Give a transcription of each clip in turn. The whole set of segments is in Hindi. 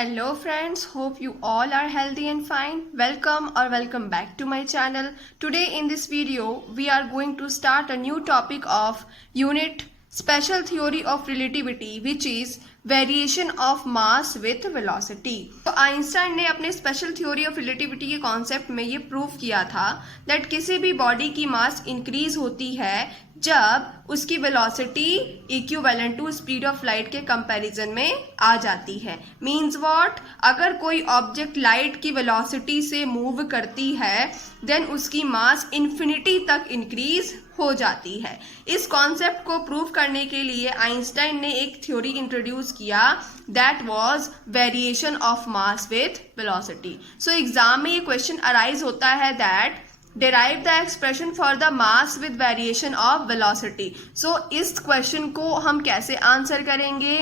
Hello friends, hope you all are healthy and fine. Welcome back to my channel. Today in this video, we are going to start a new topic of unit special theory of relativity, which is variation of mass with velocity. तो आइंस्टाइन ने अपने स्पेशल थ्योरी ऑफ रिलेटिविटी के कॉन्सेप्ट में ये प्रूव किया था दैट किसी भी बॉडी की मास इंक्रीज होती है जब उसकी velocity equivalent to speed of light के कंपैरिजन में आ जाती है। मींस व्हाट, अगर कोई ऑब्जेक्ट लाइट की वेलोसिटी से मूव करती है देन उसकी मास इन्फिनिटी तक इंक्रीज हो जाती है। इस कॉन्सेप्ट को प्रूव करने के लिए आइंस्टाइन ने एक थ्योरी इंट्रोड्यूस किया that was variation of mass with velocity. So exam में ये क्वेश्चन अराइज होता है that derive the expression for the mass with variation of velocity। so इस क्वेश्चन को हम कैसे आंसर करेंगे?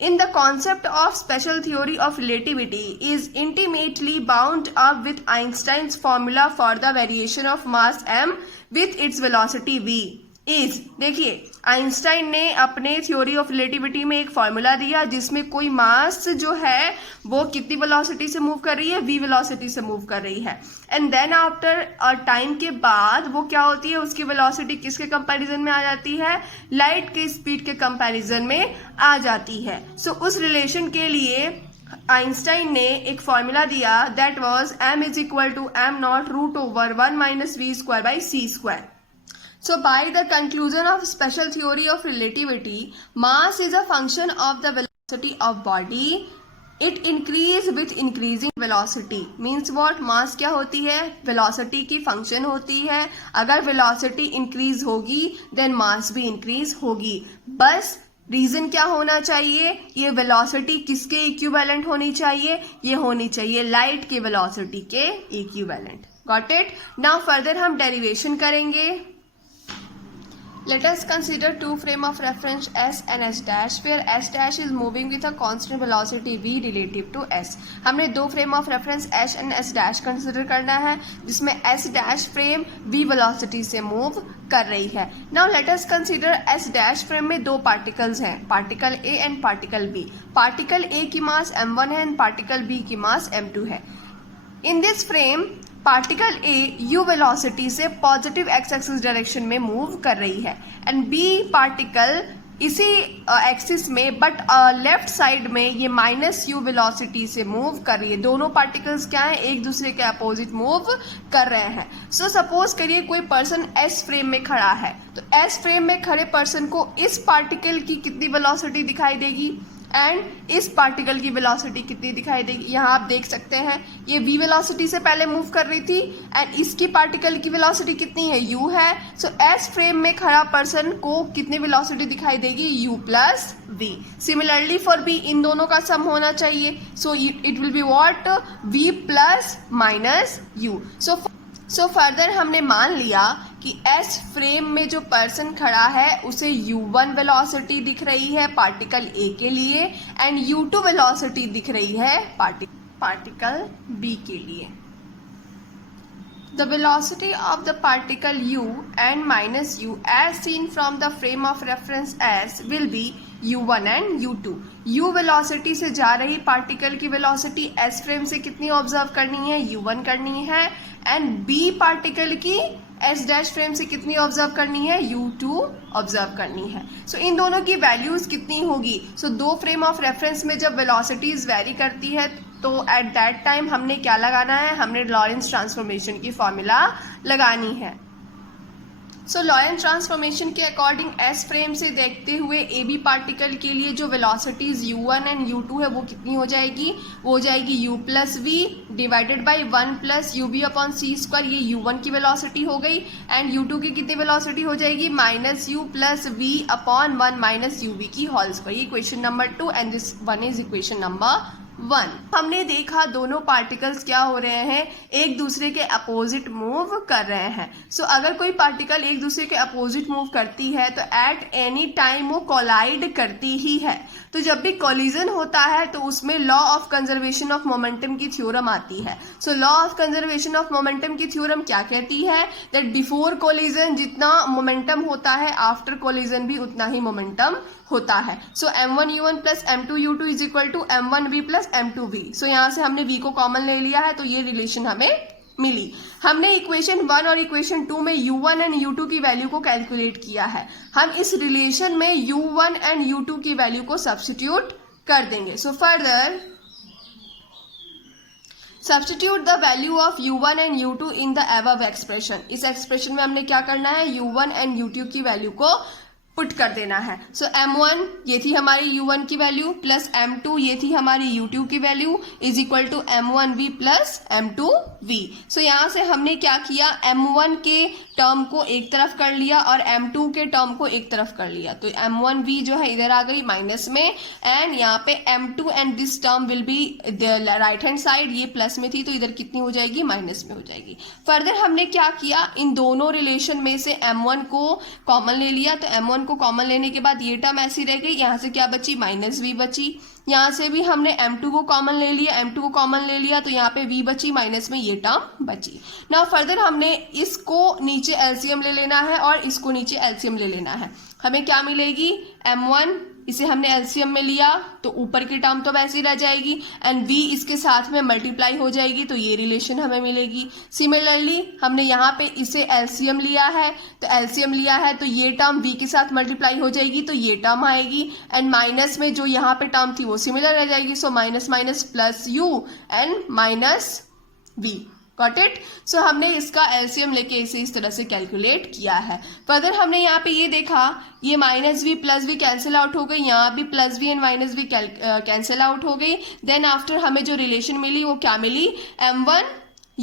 In the concept of special theory of relativity is intimately bound up with Einstein's formula for the variation of mass m with its velocity v is, देखिए आइंस्टाइन ने अपने थ्योरी ऑफ रिलेटिविटी में एक फॉर्मूला दिया जिसमें कोई मास जो है वो कितनी वेलोसिटी से मूव कर रही है, v वेलोसिटी से मूव कर रही है। एंड देन आफ्टर टाइम के बाद वो क्या होती है, उसकी वेलोसिटी किसके कंपैरिजन में आ जाती है, लाइट के स्पीड के कंपैरिजन में आ जाती है। सो उस रिलेशन के लिए आइंस्टाइन ने एक फॉर्मूला दिया that was m is equal to m not root over 1 minus we square by c square. So by the conclusion of special theory of relativity, mass is a function of the velocity of body. It increase with increasing velocity. Means what? mass क्या होती है? velocity की function होती है। अगर velocity increase होगी then mass भी increase होगी। बस रीजन क्या होना चाहिए, ये वेलोसिटी किसके इक्विवेलेंट होनी चाहिए, ये होनी चाहिए लाइट के वेलोसिटी के equivalent. Got it? Now further हम डेरिवेशन करेंगे। Let us consider two frame of reference S and S dash where S dash is moving with a constant velocity v relative to S। हमने दो frame of reference S and S dash consider करना है जिसमें S dash frame v velocity से मूव कर रही है। Now let us consider S dash frame में दो पार्टिकल्स हैं, particle A and particle B। Particle A की मास m1 है एंड पार्टिकल B की मास m2 है। In this frame particle A u velocity से पॉजिटिव एक्स एक्सिस डायरेक्शन में मूव कर रही है एंड बी पार्टिकल इसी एक्सिस में बट लेफ्ट साइड में ये माइनस u वेलोसिटी से मूव कर रही है। दोनों पार्टिकल्स क्या हैं, एक दूसरे के अपोजिट मूव कर रहे हैं। सो सपोज करिए कोई पर्सन S फ्रेम में खड़ा है, तो S फ्रेम में खड़े पर्सन को इस पार्टिकल की कितनी वेलोसिटी दिखाई देगी एंड इस पार्टिकल की वेलोसिटी कितनी दिखाई देगी। यहाँ आप देख सकते हैं ये v वेलोसिटी से पहले मूव कर रही थी एंड इसकी पार्टिकल की वेलोसिटी कितनी है, u है। सो S फ्रेम में खड़ा पर्सन को कितनी वेलोसिटी दिखाई देगी, u plus v। Similarly for b इन दोनों का सम होना चाहिए, सो it will be what, v plus minus u। So further हमने मान लिया कि S फ्रेम में जो पर्सन खड़ा है उसे u1 वेलोसिटी दिख रही है पार्टिकल A के लिए एंड u2 वेलोसिटी दिख रही है पार्टिकल B के लिए। The velocity of the particle u and minus u as seen from the frame of reference S will be u1 and u2। u velocity से जा रही पार्टिकल की वेलोसिटी S फ्रेम से कितनी ऑब्जर्व करनी है, u1 करनी है एंड B पार्टिकल की S डैश फ्रेम से कितनी ऑब्जर्व करनी है, u2 ऑब्जर्व करनी है। सो इन दोनों की वैल्यूज कितनी होगी, सो दो फ्रेम ऑफ रेफरेंस में जब वेलोसिटीज वेरी करती है तो एट दैट टाइम हमने क्या लगाना है, हमने लॉरेंस ट्रांसफॉर्मेशन की फॉर्मूला लगानी है। सो लॉरेंस ट्रांसफॉर्मेशन के अकॉर्डिंग S फ्रेम से देखते हुए ए बी पार्टिकल के लिए जो वेलोसिटीज u1 एंड u2 है वो कितनी हो जाएगी, वो हो जाएगी u plus v divided by 1 plus you B upon C square. ये u1 की वेलोसिटी हो गई एंड u2 की कितनी वेलोसिटी हो जाएगी, minus u plus v upon 1 minus you v की होल स्क्वायर। ये equation number 2 and this one is equation number 1। हमने देखा दोनों पार्टिकल्स क्या हो रहे हैं, एक दूसरे के अपोजिट मूव कर रहे हैं। सो अगर कोई पार्टिकल एक दूसरे के अपोजिट मूव करती है तो एट एनी टाइम वो कोलाइड करती ही है। तो जब भी कोलिजन होता है तो उसमें law of conservation of momentum की थ्योरम आती है। So law of conservation of momentum की थ्योरम क्या कहती है, दैट बिफोर कोलिजन जितना मोमेंटम होता है आफ्टर कोलिजन भी उतना ही मोमेंटम होता है। So m1u1 plus m2u2 is equal to m1v plus m2v। So यहाँ से हमने v को कॉमन ले लिया है, तो ये रिलेशन हमें मिली। हमने इक्वेशन 1 और इक्वेशन 2 में u1 एंड u2 की वैल्यू को कैलकुलेट किया है। हम इस रिलेशन में u1 एंड u2 की वैल्यू को सब्स्टिट्यूट कर देंगे। So further substitute the value of u1 and u2 in the above expression. इस एक्सप्रेशन में हमने क्या करना है, u1 एंड u2 की वैल्यू को पुट कर देना है। सो m1 ये थी हमारी u1 की वैल्यू प्लस m2 ये थी हमारी u2 की value is equal to m1v plus m2v। So यहाँ से हमने क्या किया, m1 के टर्म को एक तरफ कर लिया और m2 के टर्म को एक तरफ कर लिया। तो m1v जो है इधर आ गई माइनस में, एंड यहाँ पे m2 and this term will B right hand side, ये प्लस में थी तो इधर कितनी हो जाएगी, माइनस में हो जाएगी। फर्दर हमने क्या किया, इन दोनों रिलेशन में से m1 को कॉमन ले लिया। तो m1 को कॉमन लेने के बाद ये टर्म ऐसी रह गई, यहाँ से क्या बची, माइनस v बची। यहाँ से भी हमने m2 को कॉमन ले लिया, m2 को कॉमन ले लिया तो यहाँ पे v बची, माइनस में ये टर्म बची। नाउ फर्दर हमने इसको नीचे एलसीएम ले लेना है और इसको नीचे एलसीएम ले लेना है। हमें क्या मिलेगी, m1 इसे हमने एलसीएम में लिया तो ऊपर की टर्म तो वैसे ही रह जाएगी एंड v इसके साथ में मल्टीप्लाई हो जाएगी, तो ये रिलेशन हमें मिलेगी। सिमिलरली हमने यहाँ पे इसे एलसीएम लिया है, तो एलसीएम लिया है तो ये टर्म v के साथ मल्टीप्लाई हो जाएगी तो ये टर्म आएगी, एंड माइनस में जो यहाँ पे टर्म थी वो सिमिलर रह जाएगी। So minus minus plus u and minus v। Got it. So हमने इसका एलसीएम लेके इसे इस तरह से कैलकुलेट किया है। फर्दर हमने यहाँ पे ये देखा, ये minus v plus v cancel out हो गई, यहाँ भी plus v and minus v cancel out हो गई। देन आफ्टर हमें जो रिलेशन मिली वो क्या मिली, m1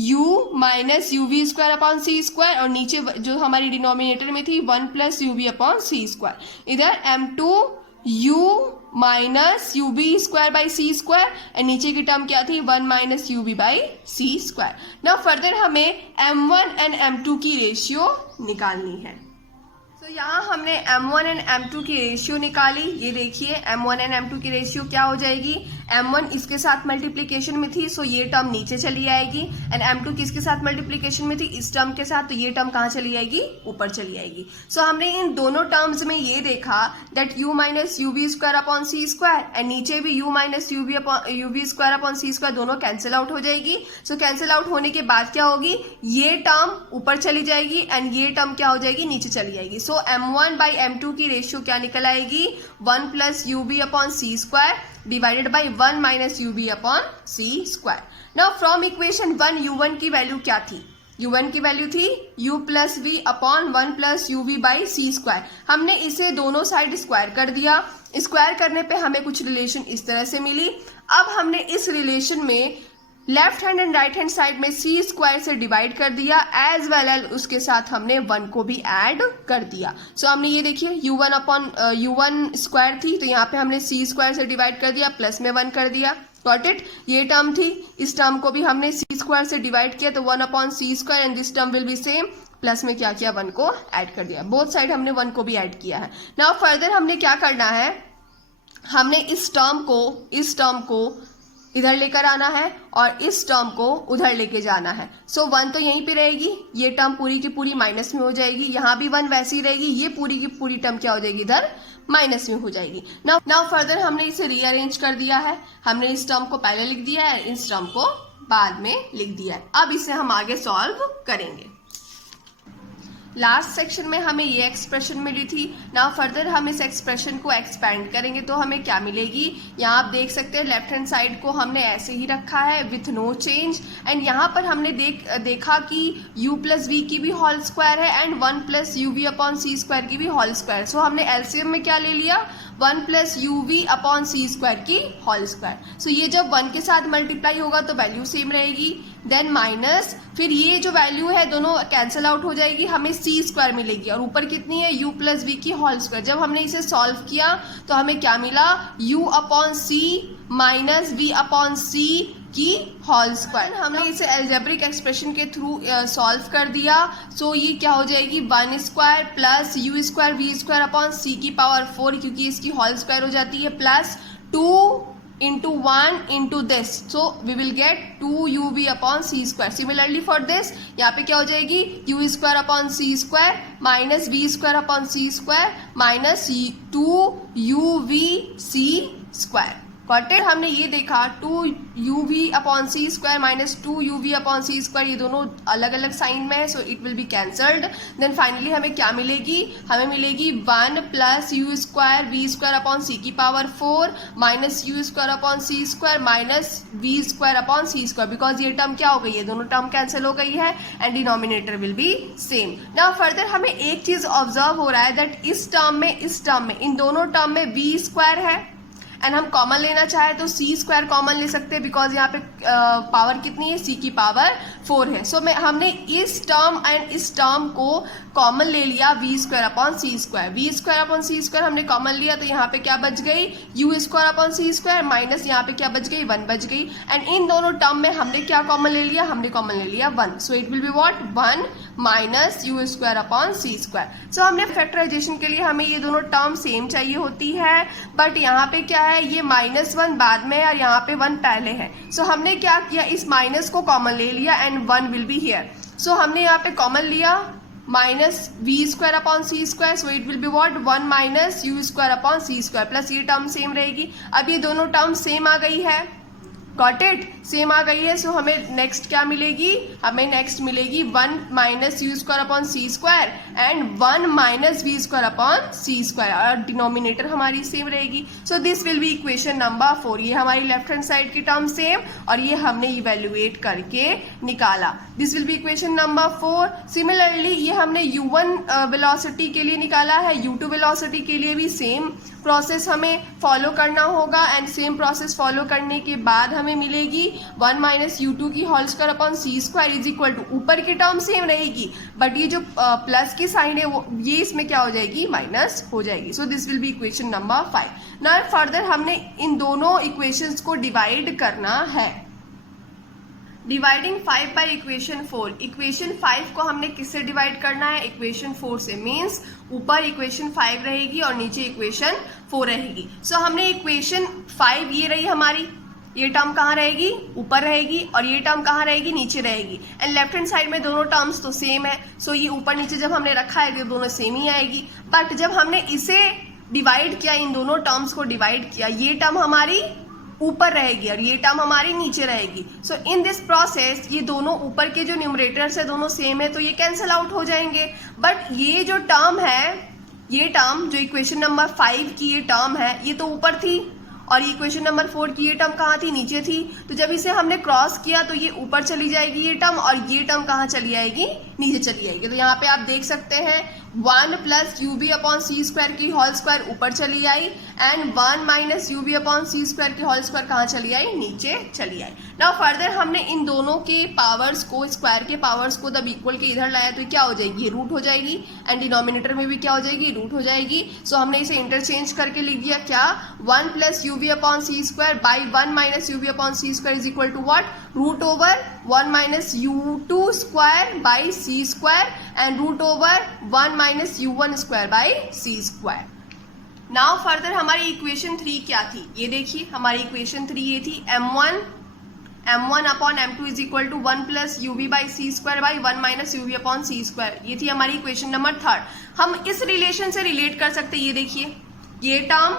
u minus u v square upon सी स्क्वायर, और नीचे जो हमारी डिनोमिनेटर में थी 1 प्लस यू वी अपॉन सी स्क्वायर। इधर m2 u minus you v square by c square, and नीचे की टर्म क्या थी, 1 minus you v by c square. Now further हमें m1 एंड m2 की रेशियो निकालनी है। तो यहाँ हमने m1 एंड m2 की रेशियो निकाली। ये देखिए m1 एंड m2 की रेशियो क्या हो जाएगी, m1 इसके साथ मल्टीप्लीकेशन में थी सो ये टर्म नीचे चली आएगी, एंड m2 किसके साथ मल्टीप्लीकेशन में थी, इस टर्म के साथ, तो ये टर्म कहाँ चली आएगी, ऊपर चली आएगी। सो हमने इन दोनों टर्म्स में ये देखा that u minus u v square upon C square, and नीचे भी u minus u v square upon सी स्क्वायर दोनों कैंसिल आउट हो जाएगी। सो कैंसिल आउट होने के बाद क्या होगी, ये टर्म ऊपर चली जाएगी एंड ये टर्म क्या हो जाएगी, नीचे चली जाएगी। सो m1 बाई m2 की रेशियो क्या निकल आएगी, 1 plus you B upon C square divided by 1 minus you B upon C square. Now from equation 1 u1 की वैल्यू क्या थी, u1 की वैल्यू थी u plus v upon 1 plus u v by c square. हमने इसे दोनों साइड स्क्वायर कर दिया, स्क्वायर करने पे हमें कुछ रिलेशन इस तरह से मिली। अब हमने इस रिलेशन में left hand and right hand side में सी स्क्वायर से डिवाइड कर दिया, एज वेल एज उसके साथ हमने 1 को भी ऐड कर दिया। सो हमने ये देखिए u1 अपॉन u1 स्क्वायर थी तो यहाँ पे हमने सी स्क्वायर से डिवाइड कर दिया, प्लस में 1 कर दिया। Got it. ये टर्म थी, इस टर्म को भी हमने सी स्क्वायर से डिवाइड किया तो 1 upon C square, and this term will be same, plus में क्या किया, 1 को ऐड कर दिया। बोथ साइड हमने 1 को भी ऐड किया है। नाउ फर्दर हमने क्या करना है, हमने इस टर्म को इधर लेकर आना है और इस टर्म को उधर लेके जाना है। सो 1 तो यहीं पे रहेगी, ये टर्म पूरी की पूरी माइनस में हो जाएगी, यहाँ भी 1 वैसी ही रहेगी, ये पूरी की पूरी टर्म क्या हो जाएगी, इधर माइनस में हो जाएगी। नाउ फर्दर हमने इसे रीअरेंज कर दिया है, हमने इस टर्म को पहले लिख दिया है, इस टर्म को बाद में लिख दिया है। अब इसे हम आगे सॉल्व करेंगे। लास्ट सेक्शन में हमें ये एक्सप्रेशन मिली थी। नाउ फर्दर हम इस एक्सप्रेशन को एक्सपैंड करेंगे तो हमें क्या मिलेगी, यहाँ आप देख सकते हैं लेफ्ट हैंड साइड को हमने ऐसे ही रखा है विथ नो चेंज, एंड यहाँ पर हमने देखा कि u प्लस वी की भी होल स्क्वायर है and 1 plus u v upon C square की भी होल स्क्वायर। सो हमने एलसीएम में क्या ले लिया, 1 प्लस यू वी अपॉन सी स्क्वायर की होल स्क्वायर। सो ये जब 1 के साथ मल्टीप्लाई होगा तो वैल्यू सेम रहेगी, देन माइनस, फिर ये जो वैल्यू है दोनों कैंसिल आउट हो जाएगी, हमें सी स्क्वायर मिलेगी, और ऊपर कितनी है, u प्लस वी की होल स्क्वायर। जब हमने इसे सॉल्व किया तो हमें क्या मिला, u upon C minus V upon C की होल स्क्वायर। हमने इसे एल्जेब्रिक एक्सप्रेशन के थ्रू सॉल्व कर दिया। सो ये क्या हो जाएगी, 1 square plus U square we square upon C की पावर 4, क्योंकि इसकी होल स्क्वायर हो जाती है, plus 2 into 1 into this, so we will get 2uv upon c square. Similarly for this, यहाँ पे क्या हो जाएगी, u square upon c square minus v square upon c square minus 2uvc square. Got it? हमने ये देखा 2uv upon c square minus 2uv upon c square, ये दोनों अलग अलग साइन में है, so it will be cancelled. Then finally हमें क्या मिलेगी, हमें मिलेगी 1 plus U square we square upon C की power 4 minus you square upon C square minus we square upon C square, because ये टर्म क्या हो गई है, दोनों टर्म कैंसिल हो गई है and denominator will be same. Now further हमें एक चीज ऑब्जर्व हो रहा है दैट इस टर्म में इन दोनों टर्म में वी स्क्वायर है एंड हम कॉमन लेना चाहे तो सी स्क्वायर कॉमन ले सकते हैं, बिकॉज यहाँ पे पावर कितनी है, सी की पावर 4 है. सो हमने इस टर्म एंड इस टर्म को कॉमन ले लिया v square upon C square. We square upon C square हमने कॉमन लिया तो यहाँ पे क्या बच गई, यू स्क्वायर अपॉन सी स्क्वायर माइनस यहाँ पे क्या बच गई, 1 बच गई. एंड इन दोनों टर्म में हमने क्या कॉमन ले लिया, हमने कॉमन ले लिया 1. So it will be what, 1 minus you square upon C square. So हमने फैक्टराइजेशन के लिए हमें ये दोनों टर्म सेम चाहिए होती है, बट यहाँ पे क्या है, ये -1 बाद में और यहाँ पे 1 पहले है. सो हमने क्या किया, इस माइनस को कॉमन ले लिया and 1 will be here. So हमने यहाँ पे कॉमन लिया minus we square upon C square, so it will be what, 1 minus you square upon C square plus ये टर्म सेम रहेगी. अब ये दोनों टर्म सेम आ गई है, गॉट इट, सेम आ गई है. सो हमें नेक्स्ट क्या मिलेगी, हमें नेक्स्ट मिलेगी 1 minus you square upon C square and 1 minus we square upon C square, और डिनोमिनेटर हमारी सेम रहेगी. So this will be equation number 4. ये हमारी लेफ्ट हैंड साइड की टर्म सेम और ये हमने इवेल्युएट करके निकाला. This will be equation number 4. Similarly ये हमने u1 वेलोसिटी के लिए निकाला है, u2 वेलोसिटी के लिए भी सेम प्रोसेस हमें फॉलो करना होगा एंड सेम प्रोसेस फॉलो करने के बाद हमें मिलेगी 1 माइनस यू टू की whole square upon C square is equal to, ऊपर की टर्म सेम रहेगी बट ये जो प्लस की साइन है वो ये इसमें क्या हो जाएगी, माइनस हो जाएगी. सो this will be equation number 5. Now further हमने इन दोनों इक्वेशंस को डिवाइड करना है. Dividing 5 by equation 4. इक्वेशन 5 को हमने किससे डिवाइड करना है, इक्वेशन 4 से. मीन्स ऊपर इक्वेशन 5 रहेगी और नीचे इक्वेशन 4 रहेगी. सो हमने इक्वेशन 5 ये रही हमारी, ये टर्म कहाँ रहेगी, ऊपर रहेगी और ये टर्म कहाँ रहेगी, नीचे रहेगी. एंड लेफ्ट हैंड साइड में दोनों टर्म्स तो सेम है, सो ये ऊपर नीचे जब हमने रखा है तो दोनों सेम ही आएगी. बट जब हमने इसे डिवाइड किया, इन दोनों टर्म्स को डिवाइड किया, ये टर्म हमारी ऊपर रहेगी और ये टर्म हमारी नीचे रहेगी. सो इन दिस प्रोसेस ये दोनों ऊपर के जो न्यूमरेटर्स है दोनों सेम है तो ये कैंसिल आउट हो जाएंगे. बट ये जो टर्म है, ये टर्म जो इक्वेशन नंबर 5 की ये टर्म है, ये तो ऊपर थी और इक्वेशन नंबर 4 की ये टर्म कहाँ थी, नीचे थी. तो जब इसे हमने क्रॉस किया तो ये ऊपर चली जाएगी ये टर्म और ये टर्म कहाँ चली आएगी, नीचे चली जाएगी. तो यहाँ पे आप देख सकते हैं 1 plus you B upon C square की होल स्क्वायर ऊपर चली आई and 1 minus you B upon C square की होल स्क्वायर कहाँ चली आई, नीचे चली आई. नाउ फर्दर हमने इन दोनों के पावर्स को, स्क्वायर के पावर्स को जब इक्वल के इधर लाया तो क्या हो जाएगी, ये रूट हो जाएगी एंड डिनोमिनेटर में भी क्या हो जाएगी, रूट हो जाएगी. सो हमने इसे इंटरचेंज करके लिख दिया क्या, 1 plus you B upon C square by 1 minus you B upon C square is equal to what, root over 1 minus u two square by c square and root over 1 minus u one square by c square. Now further हमारी इक्वेशन 3 क्या थी, ये देखिए हमारी इक्वेशन 3 ये थी m1 अपॉन m2 is equal to 1 plus you v by c square by 1 minus you B upon C square. ये थी हमारी इक्वेशन नंबर 3. हम इस रिलेशन से रिलेट कर सकते हैं, ये देखिए ये टर्म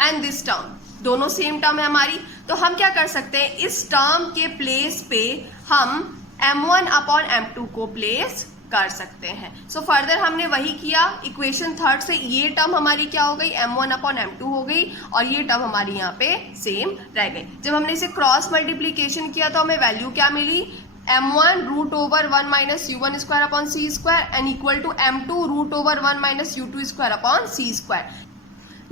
एंड दिस टर्म दोनों सेम टर्म है हमारी. तो हम क्या कर सकते हैं, इस टर्म के प्लेस पे हम m1 अपॉन m2 को प्लेस कर सकते हैं. सो फर्दर हमने वही किया, इक्वेशन 3 से ये टर्म हमारी क्या हो गई, m1 अपॉन m2 हो गई और ये टर्म हमारी यहाँ पे सेम रह गई. जब हमने इसे क्रॉस मल्टीप्लीकेशन किया तो हमें वैल्यू क्या मिली, m1 root over 1 minus u one square upon C square and equal to m2 root over 1 minus u two square upon C square.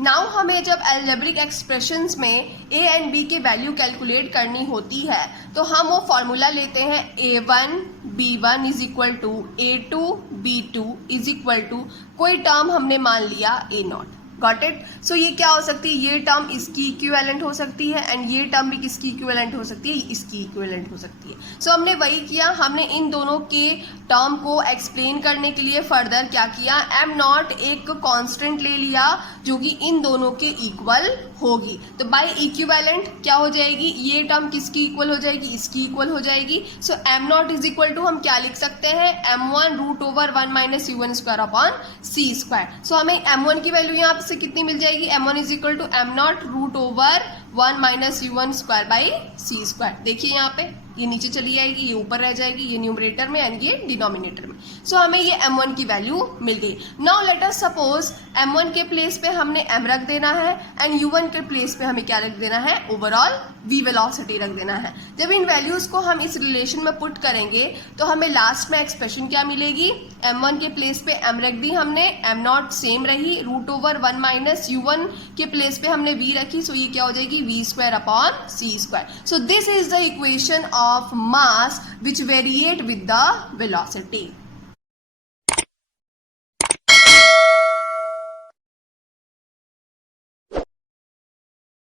Now हमें जब अलजेब्रिक एक्सप्रेशंस में a एंड b के वैल्यू कैलकुलेट करनी होती है तो हम वो फॉर्मूला लेते हैं a1 b1 is equal to a2 b2 is equal to कोई टर्म हमने मान लिया a0. Got it. सो ये क्या हो सकती है, ये टर्म इसकी इक्विवेलेंट हो सकती है एंड ये टर्म भी किसकी इक्विवेलेंट हो सकती है, इसकी इक्विवेलेंट हो सकती है. सो हमने वही किया, हमने इन दोनों के टर्म को एक्सप्लेन करने के लिए फर्दर क्या किया, m0 एक कांस्टेंट ले लिया जो कि इन दोनों के इक्वल होगी। तो बाय इक्विवेलेंट क्या हो जाएगी, ये टर्म किसकी इक्वल हो जाएगी, इसकी इक्वल हो जाएगी। So M nought is equal to हम क्या लिख सकते हैं, m1 root over 1 minus u1 square upon सी स्क्वायर। सो हमें m1 की वैल्यू यहाँ से कितनी मिल जाएगी, m1 is equal to m not root over 1 minus u1 square by c square. देखिए यहाँ पे ये नीचे चली जाएगी, ये ऊपर रह जाएगी, ये न्यूमरेटर में एंड ये डिनोमिनेटर में। सो हमें ये m1 की वैल्यू मिल गई। Now let us suppose m1 के प्लेस पे हमने m रख देना है एंड u1 के प्लेस पे हमें क्या रख देना है, ओवरऑल v वेलोसिटी रख देना है। जब इन वैल्यूज को हम इस रिलेशन में पुट करेंगे तो हमें लास्ट में एक्सप्रेशन क्या मिलेगी, m1 के प्लेस पे m रख दी हमने, m नॉट सेम रही, रूट ओवर 1 माइनस u1 के प्लेस पे हमने v रखी, सो ये क्या हो जाएगी v square upon c square. So this is the equation of mass which variate with the velocity.